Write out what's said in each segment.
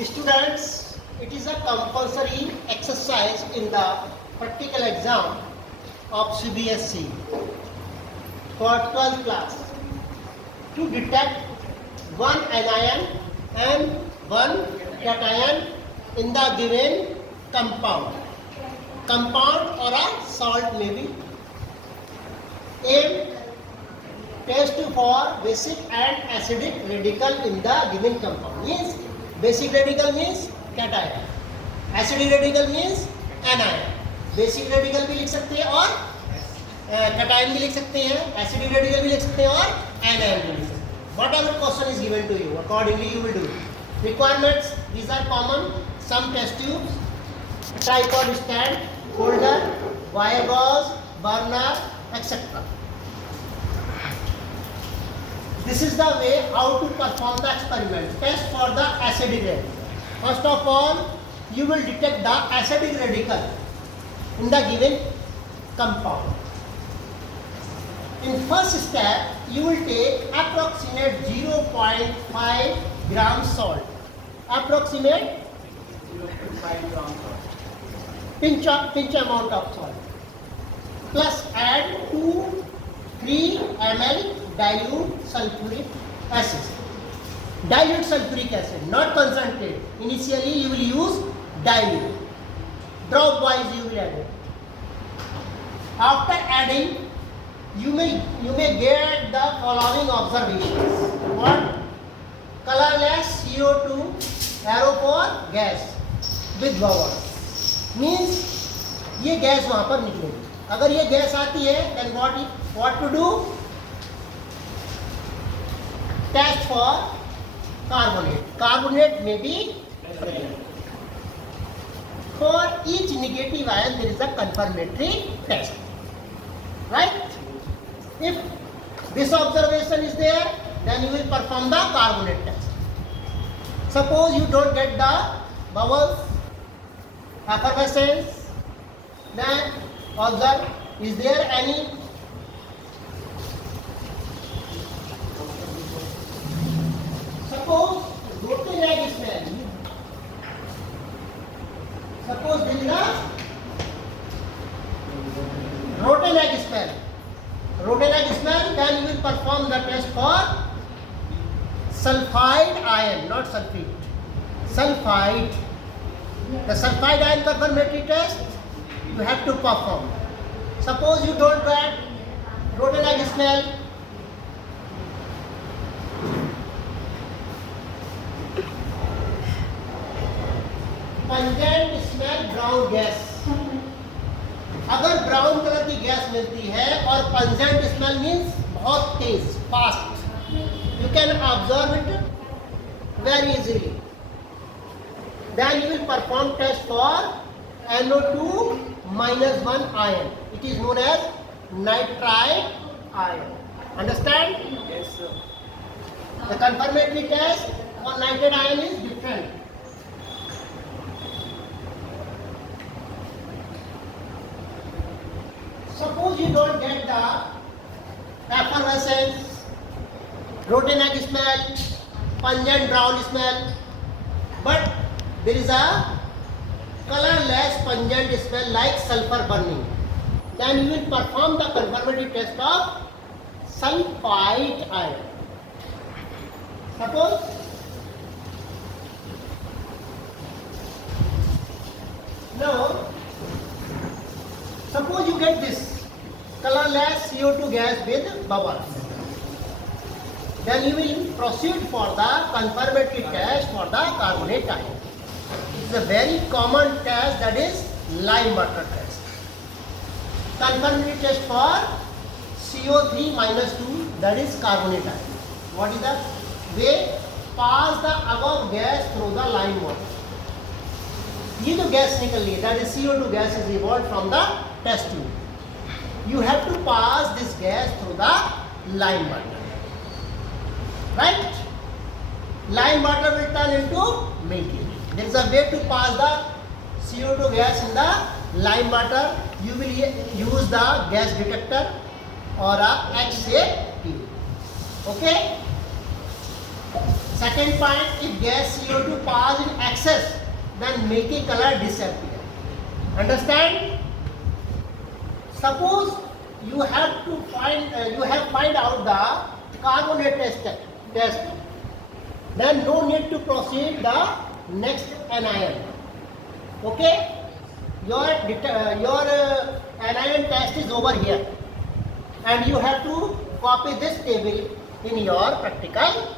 Students, it is a compulsory exercise in the practical exam of Cbse for 12th class to detect one anion and one cation in the given compound or a salt maybe. Aim test for basic and acidic radical in the given compound. Means basic radical means cation, acidic radical means anion. Basic radical भी लिख सकते हैं और cation भी लिख सकते हैं, acidic radical भी लिख सकते हैं और एनायन भी लिख सकते हैं. Whatever question is given to you, accordingly you will do. Requirements, these are common. Some test tubes, tripod stand, holder, wire gauze, burner, etc. This is the way how to perform the experiment. Test for the acidic radical. First of all, you will detect the acidic radical in the given compound. In first step, you will take approximate 0.5 gram salt. Approximate 0.5 gram salt. Pinch amount of salt. Plus add 2-3 ml dilute sulfuric acid. Dilute sulfuric acid, not concentrate. Initially, you will use dilute. Drop wise you will add it. After adding, you may get the following observations. What? Colorless CO2 arrow for gas with bubbles. Means ये gas वहाँ पर निकलेगी. अगर ये gas आती है, then what to do? Test for carbonate. Carbonate may be present. For each negative ion, there is a confirmatory test. Right? If this observation is there, then you will perform the carbonate test. Suppose you don't get the bubbles, effervescence, then observe, is there any suppose rotten egg smell. Suppose there is a rotten egg smell. Rotten egg smell, then you will perform the test for sulfide ion, not sulfate. Sulfide. The sulfide ion confirmatory test you have to perform. Suppose you don't get rotten egg smell. Pungent smell brown gas. अगर brown colour की gas मिलती है और pungent smell means बहुत तेज, fast, you can observe it very easily. Then you will perform test for NO2-1 ion. It is known as nitride ion. Understand? Yes, sir. The confirmatory test for nitride ion is different. Suppose you don't get the effervescence, rotten egg smell, pungent brown smell, but there is a colorless pungent smell like sulfur burning. Then you will perform the confirmatory test of sulfide ion. Suppose suppose you get this colorless CO2 gas with bubbles. Then you will proceed for the confirmatory test for the carbonate ion. It is a very common test, that is lime water test. Confirmatory test for CO3-2, that is carbonate ion. What is the way? Pass the above gas through the lime water. ये जो gas निकल रही है, that is CO2 gas is evolved from the test tube. You have to pass this gas through the lime water. Right? Lime water will turn into milky. There is a way to pass the CO2 gas in the lime water. You will use the gas detector or a H-shaped tube. Okay? Second point, if gas CO2 pass in excess, then milky color disappear. Understand? Suppose you have find out the carbonate test. Then no need to proceed the next anion. Okay? Your anion test is over here, and you have to copy this table in your practical.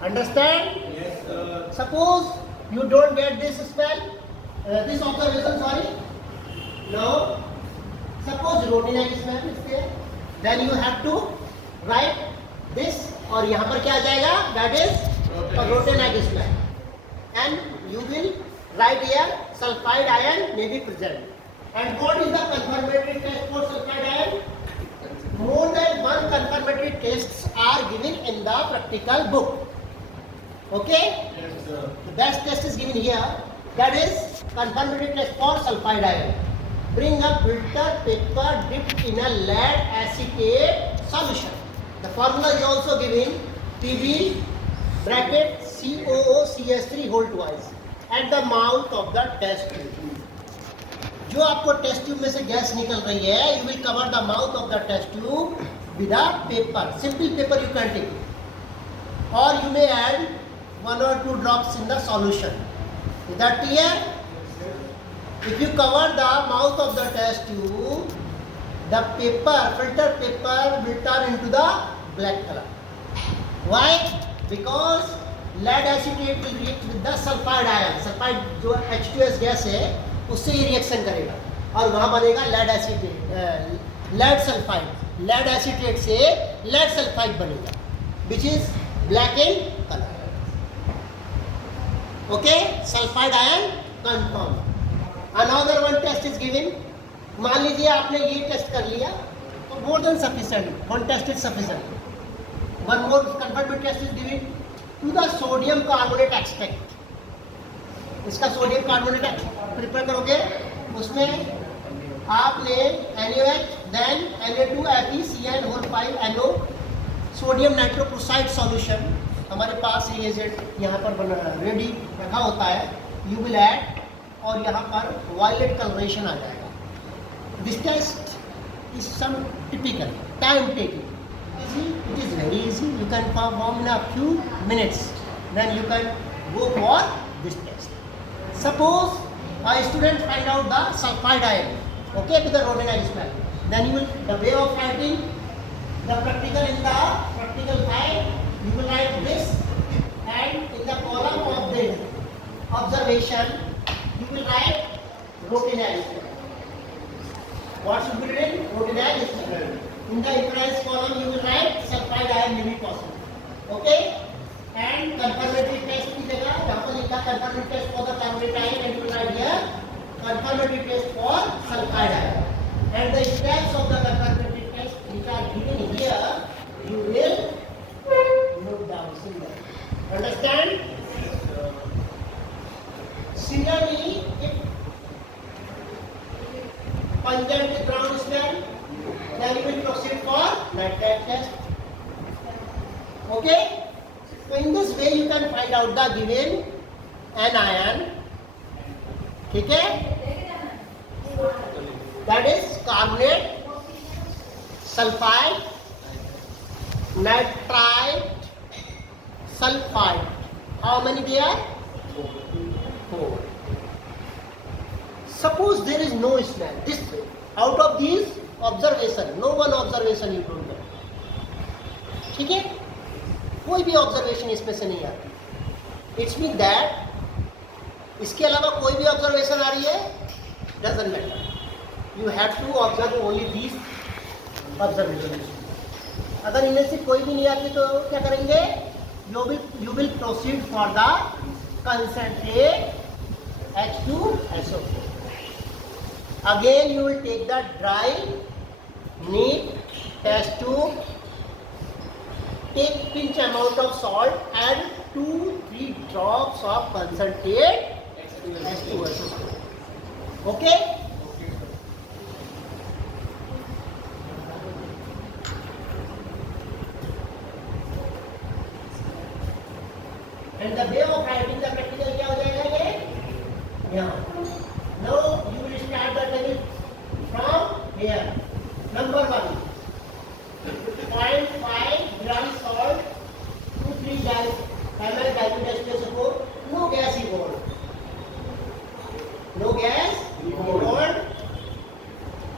Understand? Yes, sir. Suppose you don't get this spell, this observation, sorry. Now, suppose rotinag smell is there, then you have to write this, और यहाँ पर क्या आ जाएगा? That is rotinag smell, and you will write here sulfide ion may be present. And what is the confirmatory test for sulfide ion? More than one confirmatory tests are given in the practical book. Okay? Yes, sir. The best test is given here. That is confirmatory test for sulfide ion. Bring a filter paper dipped in a lead acetate solution. The formula is also given. Pb bracket COOCS3 whole twice at the mouth of the test tube. जो आपको test tube में से gas निकल रही है, you will cover the mouth of the test tube with a paper. Simple paper you can take, or you may add 1 or 2 drops in the solution. Is that clear? If you cover the mouth of the test tube, the paper, filter paper will turn into the black color. Why? Because lead acetate will react with the sulfide ion. Sulfide जो H2S gas है, उससे ही reaction करेगा और वहाँ बनेगा lead acetate, lead sulfide. Lead acetate से lead sulfide बनेगा, which is black in color. Okay, sulfide ion confirmed. Another one test is given. मान लीजिए आपने ये टेस्ट कर लिया, तो more than sufficient. One test is sufficient. One more confirmatory test is given to the sodium carbonate extract. इसका sodium carbonate prepare करोगे, उसमें आपने NaOH, then Na2FeCN whole 5NO sodium nitrochloride solution हमारे पास रिएजेंट यहाँ पर बना रेडी रखा होता है. यू विल ऐड और यहाँ पर वायलेट कलरेशन आ जाएगा. This test is some typical time taking. It is very easy. You can perform in a few minutes. Then you can go for this test. Suppose a student find out the sulfide ion, okay, with the rotenag smell. Then you will, the way of writing the practical in the practical file, you will write this, and in the column of the observation, you will write rotenag smell. What should be written? Rotenag smell. In the inference column, you will write sulfide ion may be possible. Okay? And confirmatory test की जगह जहाँ पर लिखा confirmatory test for the carbonate ion, and you will write here confirmatory test for sulfide ion. And the steps of the confirmatory test which are given here, you will note down similarly. Understand? Similarly, if pungent with brown smell, then you will proceed for nitrate test. Okay? So in this way you can find out the given anion. ठीक है? That is carbonate, sulfide, nitrite, sulfide. How many there are? 4. Suppose there is no smell. This way. Out of these observation, no one observation you don't get. ठीक है? कोई भी observation इसमें से नहीं आती. इट्स मीन दैट इसके अलावा कोई भी ऑब्जर्वेशन आ रही है, doesn't matter. You have to observe only these observation. अगर इनमें से कोई भी नहीं आती तो क्या करेंगे? You will proceed for the concentrate H2SO4. Again you will take the dry neat test tube, take pinch amount of salt, add 2-3 drops of concentrate H2SO4. Okay? Writing the practical क्या हो जाएगा ये? यहाँ. Now you will start the technique from here. Number 1, 0.5 gram salt to 3 ml dilute H2SO4. No gas involved. No gas involved.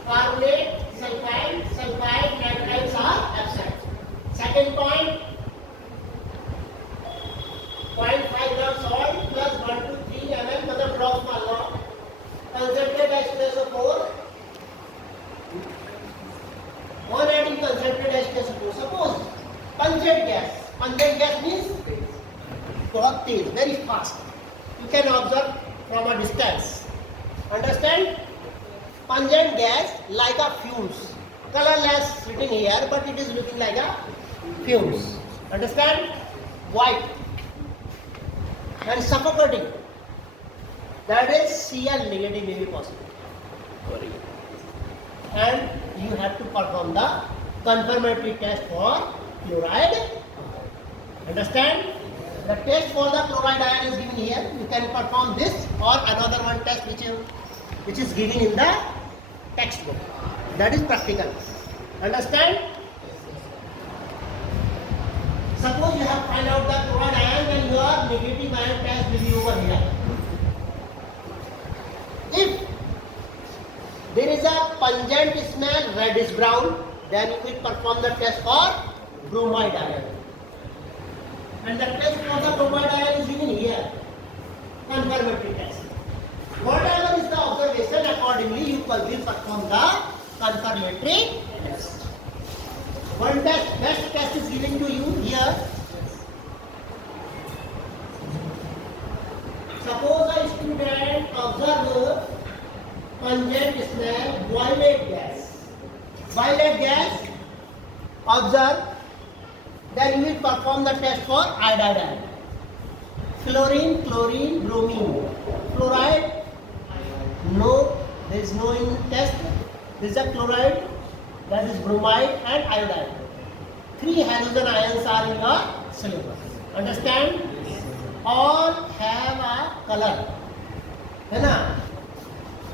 Carbonate, sulfide, nitrites are absent. Second point, 0.5 gram salt plus 1 to 3 ml मतलब drop मान लो. Concentrated H2SO4. On adding concentrated H2SO4. Suppose pungent gas. Pungent gas means बहुत तेज, very fast. You can observe from a distance. Understand? Pungent gas like a fuse. Colorless sitting here, but it is looking like a fuse. Understand? White and suffocating. That is Cl negative may be possible. And you have to perform the confirmatory test for chloride. Understand? The test for the chloride ion is given here. You can perform this or another one test which is given in the textbook. That is practical. Understand? Suppose you have find out the chloride ion and your negative ion test will be over here. If there is a pungent smell, reddish brown, then you will perform the test for bromide ion. And the test for the bromide ion is given here. Confirmatory test. Whatever is the observation, accordingly you will perform the confirmatory test. One test, best test is given to you here. Suppose a student observe pungent smell, violet gas. Violet gas, observe. Then you will perform the test for iodide ion. Fluorine, chlorine, bromine. Fluoride, no, there is no in test. There is a chloride, that is bromide and iodide. 3 halogen ions are in your syllabus. Understand? All have a color. है ना?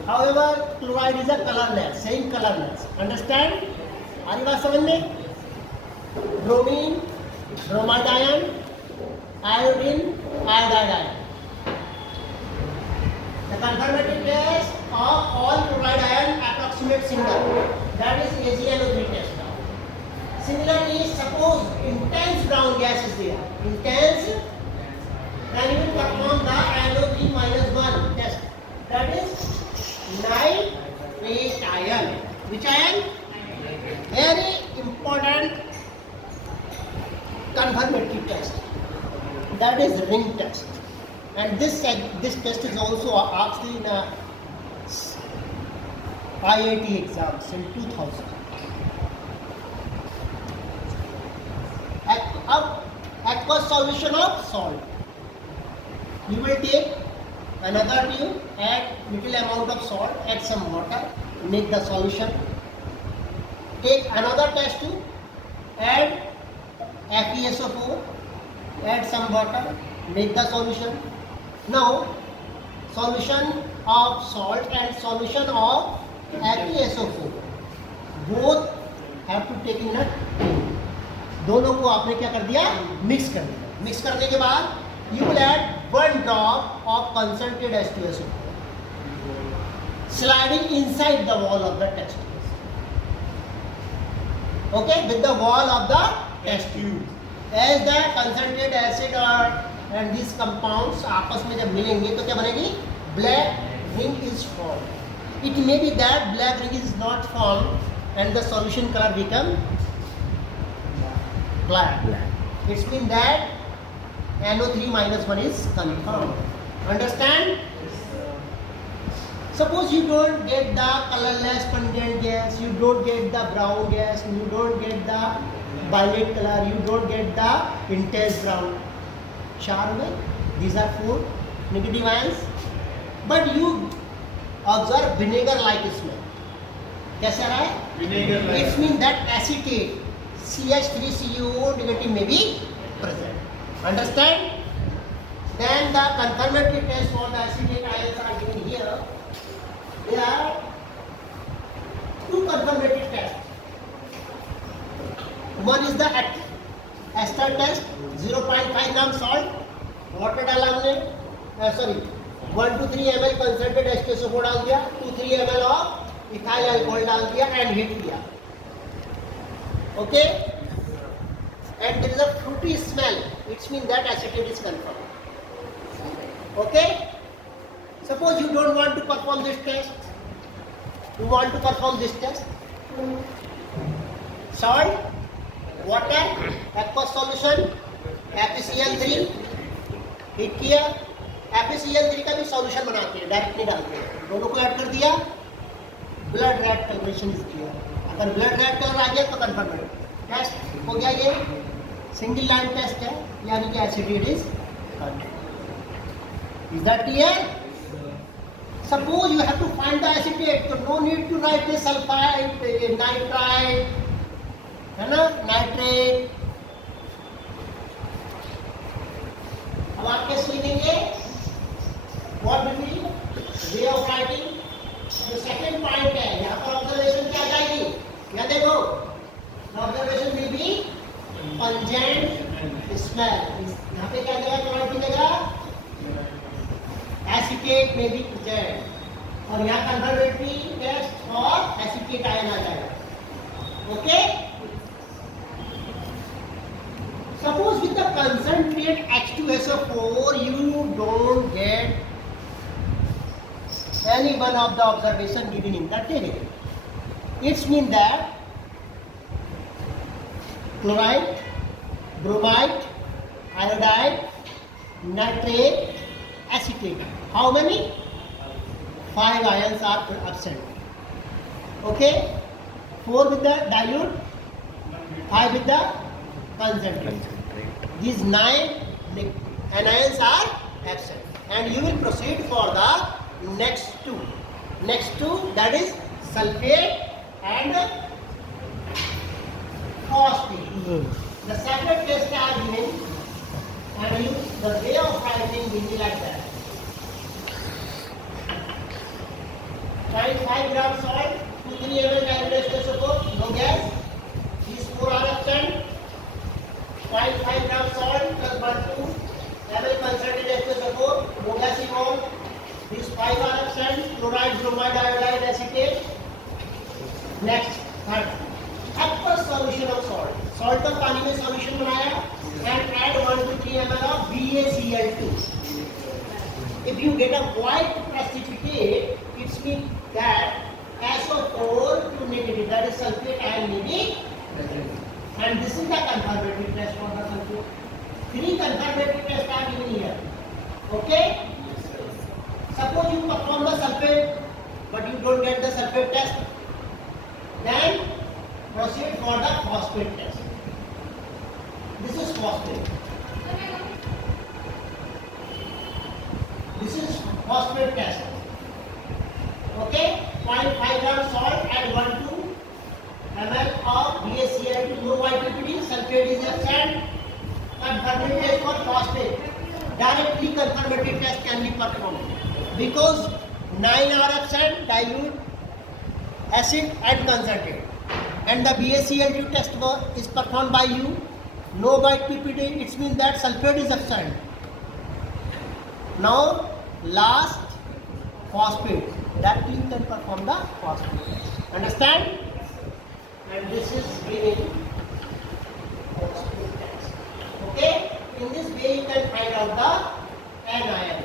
However, chloride is a colorless, same colorless. Understand? Are you बात समझ में? Bromine, bromide ion, iodine, iodide ion. The confirmatory test of all chloride ion approximate similar. That is AgNO3 test. Similarly, suppose intense brown gas is there. Intense, then you will perform the NO3 minus 1 test. That is nitrate ion. Which ion? Very important confirmatory test. That is ring test. And this test is also asked in IIT exams in 2000. Aqueous solution of salt. You will take another tube, add little amount of salt, add some water, make the solution. Take another test tube, add FeSO4, add some water, make the solution. Now, solution of salt and solution of FeSO4 both have to take in a tube. दोनों को आपने क्या कर दिया? Mix कर दिया. Mix करने के बाद you will add 1 drop of concentrated H2SO4 sliding inside the wall of the test tube. Okay, with the wall of the test tube. As the concentrated acid and these compounds आपस में जब मिलेंगे तो क्या बनेगी? Black ring is formed. It may be that black ring is not formed and the solution color become black. It means that NO3 minus 1 is confirmed. Understand? Suppose you don't get the colorless pungent gas, you don't get the brown gas, you don't get the violet color, you don't get the intense brown. Sure, these are 4 negative ions. But you observe vinegar-like smell. कैसा रहा है? Vinegar-like. It means that acetate CH3CuO negative may be present. Understand? Then the confirmatory test for the acetate ions are given here. There are two confirmatory tests. One is the ester test, 0.5 gram salt, water डाला हमने, sorry, 1 to 3 ml concentrated H2SO4 डाल दिया, 2-3 ml of ethyl alcohol डाल दिया and heat किया. Okay? And there is a fruity smell. It means that acetate is confirmed. Okay? Suppose you don't want to perform this test. You want to perform this test. Salt, water, aqueous solution, FeCl3, heat किया. FeCl3 का भी solution बनाते हैं, direct नहीं डालते हैं. दोनों को ऐड कर दिया. Blood red coloration is clear. अगर blood red color आ गया तो confirm है. टेस्ट हो गया. ये सिंगल लाइन टेस्ट है, यानी कि acetate is confirmed. Is that clear? Suppose you have to find the acetate, so no need to write the sulfide, nitrite, है ना, nitrate. अब आप कैसे लिखेंगे? What will be way of writing? जो सेकंड पॉइंट है, यहाँ पर ऑब्जर्वेशन क्या जाएगी? यहाँ देखो, observation will be pungent smell. यहाँ पे क्या जगह कौन सी जगह? Acetate may be present. और यहाँ confirmatory test और acetate ion आ जाएगा. Okay? Suppose with the concentrate H2SO4 you don't get any one of the observation given in the table. It means that chloride, bromide, iodide, nitrate, acetate. How many? 5 ions are absent. Okay? 4 with the dilute, 5 with the concentrate. These 9 anions are absent. And you will proceed for the next two. Next two, that is sulfate and phosphate. The separate tests are given, and the way of writing will be like that. 0.5 gram salt, 2-3 ml dilute H2SO4, no gas. These 4 are absent. 0.5 gram salt plus 1-2 ml concentrated H2SO4, no gas involved. These 5 are absent. Chloride, bromide, iodide, acetate. Next, third, aqueous solution of salt. Salt का पानी में solution बनाया and add 1 to 3 ml of BaCl2. If you get a white precipitate, it means that SO4 to negative, that is sulfate ion may be present. And this is the confirmatory test for the sulfate. 3 confirmatory tests are given here. Okay? Suppose you perform the sulfate, but you don't get the sulfate test, then proceed for the phosphate test. This is phosphate. This is phosphate test. Okay? 0.5 gram salt and 1-2 ml of BaCl2, no YPPD, sulfate is absent. Confirmatory test for phosphate. Directly confirmatory test can be performed. Because 9 are absent, dilute, acid and concentrate. And the BaCl2 test is performed by you. No white PPD, it means that sulfate is absent. Now, last, phosphate. Directly you can perform the phosphate test. Understand? And this is giving phosphate test. Okay? In this way you can find out the anion.